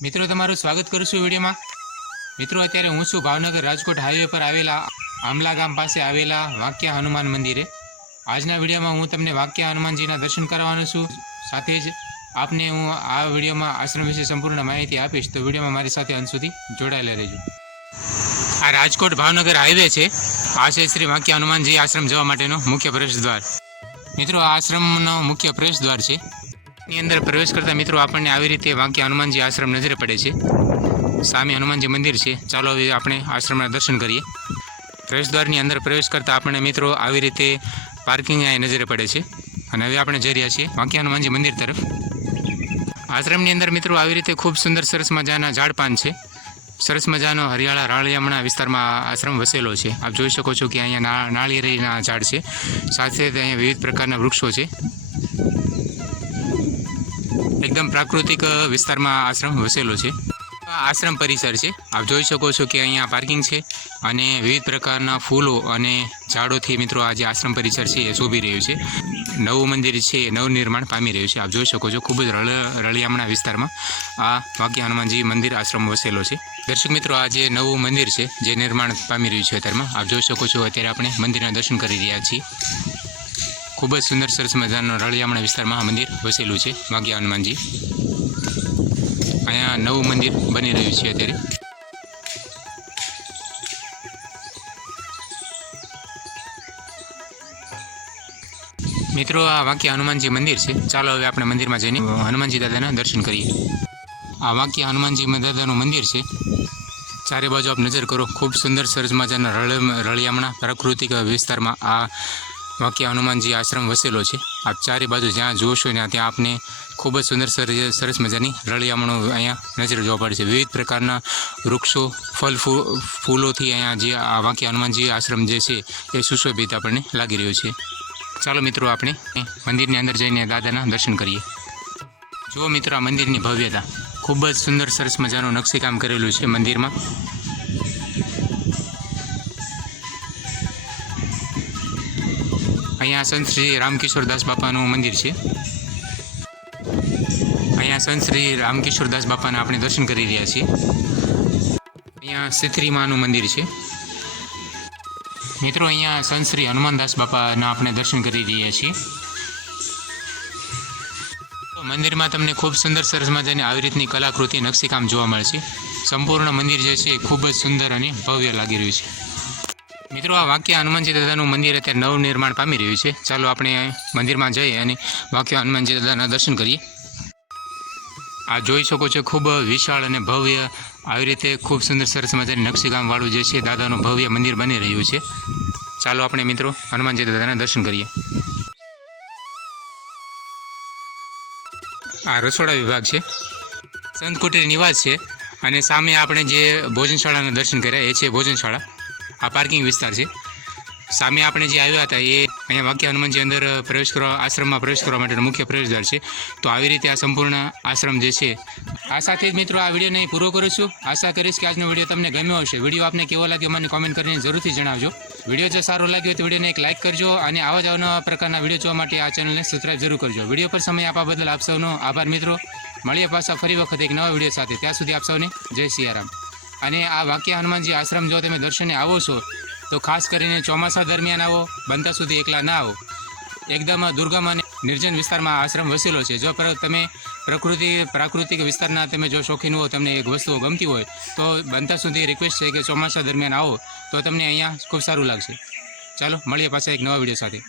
મિત્રો તમારું સ્વાગત કરું છું વિડીયોમાં। મિત્રો અત્યારે હું છું ભાવનગર રાજકોટ હાઈવે પર આવેલા આમલા ગામ પાસે આવેલા વાંકિયા હનુમાન મંદિરે। આજના વિડીયોમાં હું તમને વાંકિયા હનુમાનજીના દર્શન કરાવવાનો છું। સાથે જ આપને હું આ વિડીયોમાં આશ્રમ વિશે સંપૂર્ણ માહિતી આપીશ, તો વિડીયોમાં મારી સાથે અંત સુધી જોડાયેલા રહેજો। આ રાજકોટ ભાવનગર હાઈવે છે। આ છે શ્રી વાંકિયા હનુમાનજી આશ્રમ જવા માટેનો મુખ્ય પ્રવેશદ્વાર। મિત્રો આ આશ્રમનો મુખ્ય પ્રવેશદ્વાર છે। ની અંદર પ્રવેશ કરતા મિત્રો આપણને આવી રીતે વાંકિયા હનુમાનજી આશ્રમ નજરે પડે છે। સામે હનુમાનજી મંદિર છે। ચાલો હવે આપણે આશ્રમના દર્શન કરીએ। પ્રવેશદ્વારની અંદર પ્રવેશ કરતા આપણને મિત્રો આવી રીતે પાર્કિંગ અહીં નજરે પડે છે। અને હવે આપણે જઈ રહ્યા છીએ વાંકિયા હનુમાનજી મંદિર તરફ। આશ્રમની અંદર મિત્રો આવી રીતે ખૂબ સુંદર સરસ મજાના ઝાડપાન છે। સરસ મજાનો હરિયાળા રાળિયામણા વિસ્તારમાં આશ્રમ વસેલો છે। આપ જોઈ શકો છો કે અહીંયા નાળિયેરીના ઝાડ છે, સાથે અહીંયા વિવિધ પ્રકારના વૃક્ષો છે। એકદમ પ્રાકૃતિક વિસ્તારમાં આશ્રમ વસેલો છે। આશ્રમ પરિસર છે। આપ જોઈ શકો છો કે અહીંયા પાર્કિંગ છે અને વિવિધ પ્રકારના ફૂલો અને ઝાડોથી મિત્રો આ જે આશ્રમ પરિસર છે એ શોભી રહ્યું છે। નવું મંદિર છે એ નવનિર્માણ પામી રહ્યું છે। આપ જોઈ શકો છો ખૂબ જ રળિયામણા વિસ્તારમાં આ વાંકિયા હનુમાનજી મંદિર આશ્રમ વસેલો છે। દર્શક મિત્રો, આ જે નવું મંદિર છે જે નિર્માણ પામી રહ્યું છે અત્યારમાં, આપ જોઈ શકો છો અત્યારે આપણે મંદિરના દર્શન કરી રહ્યા છીએ। ખૂબ જ સુંદર સરસ મજાનો રળિયામણા વિસ્તારમાં આ મંદિર વસેલું છે વાંકિયા હનુમાનજી। અહીંયા નવું મંદિર બની રહ્યું છે અત્યારે। મિત્રો આ વાંકિયા હનુમાનજી મંદિર છે। ચાલો હવે આપણે મંદિરમાં જઈને હનુમાનજી દાદાના દર્શન કરીએ। આ વાંકિયા હનુમાનજી દાદાનું મંદિર છે। ચારે બાજુ આપ નજર કરો, ખૂબ સુંદર સરસ મજાના રળિયામણા પ્રાકૃતિક વિસ્તારમાં આ વાંકિયા હનુમાનજી આશ્રમ વસેલો છે। આપ ચારે બાજુ જ્યાં જોશો ને ત્યાં આપને ખૂબ જ સુંદર સરસ મજાની રળિયામણો અહીંયા નજરે જોવા પડે છે। વિવિધ પ્રકારના વૃક્ષો, ફૂલોથી અહીંયા જે આ વાંકિયા હનુમાનજી આશ્રમ જે છે એ સુશોભિત આપણને લાગી રહ્યો છે। ચાલો મિત્રો, આપણે મંદિરની અંદર જઈને દાદાના દર્શન કરીએ। જુઓ મિત્રો, આ મંદિરની ભવ્યતા, ખૂબ જ સુંદર સરસ મજાનું નકશીકામ કરેલું છે મંદિરમાં। અહીંયા સંત શ્રી રામકિશોરદાસ બાપાનું મંદિર છે। અહીંયા સંત શ્રી રામકિશોરદાસ બાપાના આપણે દર્શન કરી રહ્યા છીએ। અહીંયા સિથરી માનું મંદિર છે। મિત્રો અહીંયા સંત શ્રી હનુમાનદાસ બાપાના આપણે દર્શન કરી રહ્યા છીએ। મંદિરમાં તમને ખૂબ સુંદર સરસ મજાની આવી રીતની કલાકૃતિ નકશીકામ જોવા મળશે। સંપૂર્ણ મંદિર જે છે ખૂબ જ સુંદર અને ભવ્ય લાગી રહ્યું છે। મિત્રો આ વાંકિયા હનુમાનજી દાદાનું મંદિર અત્યારે નવનિર્માણ પામી રહ્યું છે। ચાલો આપણે મંદિરમાં જઈએ અને વાંકિયા હનુમાનજી દાદાના દર્શન કરીએ। આ જોઈ શકો છો ખૂબ વિશાળ અને ભવ્ય આવી રીતે ખૂબ સુંદર સરસ મજાની નકશીકામવાળું જે છે દાદાનું ભવ્ય મંદિર બની રહ્યું છે। ચાલો આપણે મિત્રો હનુમાનજી દાદાના દર્શન કરીએ। આ રસોડા વિભાગ છે, સંત કુટીર નિવાસ છે, અને સામે આપણે જે ભોજનશાળાના દર્શન કર્યા એ છે ભોજનશાળા। આ પાર્કિંગ વિસ્તાર છે। સામે આપણે જે આવ્યા હતા એ અહીંયા વાંકિયા હનુમાનજી અંદર આશ્રમમાં પ્રવેશ કરવા માટેનો મુખ્ય પ્રવેશદ્વાર છે। તો આવી રીતે આ સંપૂર્ણ આશ્રમ જે છે। આ સાથે જ મિત્રો આ વિડીયોને પૂરો કરું છું। આશા કરીશ કે આજનો વિડીયો તમને ગમ્યો હશે। વિડીયો આપને કેવો લાગ્યો મને કોમેન્ટ કરીને જરૂરથી જણાવજો। વિડીયો જો સારો લાગ્યો તો વિડીયોને એક લાઇક કરજો, અને આવા જ અવનવા પ્રકારના વિડીયો જોવા માટે આ ચેનલને સબસ્ક્રાઈબ જરૂર કરજો। વિડીયો પર સમય આપવા બદલ આપ સૌનો આભાર મિત્રો। મળીએ પાછા ફરી વખત એક નવા વિડીયો સાથે। ત્યાં સુધી આપ સૌને જય સિયારામ। અને આ વાંકિયા હનુમાનજી આશ્રમ જો તમે દર્શને આવો છો તો ખાસ કરીને ચોમાસા દરમિયાન આવો, બનતા સુધી એકલા ના આવો। એકદમ દુર્ગમ અને નિર્જન વિસ્તારમાં આશ્રમ વસેલો છે। જો તમે પ્રાકૃતિક વિસ્તારના તમે જો શોખીન હો, તમને એક વસ્તુઓ ગમતી હોય તો બનતા સુધી રિક્વેસ્ટ છે કે ચોમાસા દરમિયાન આવો તો તમને અહીંયા ખૂબ સારું લાગશે। ચાલો મળીએ પાછા એક નવા વિડીયો સાથે।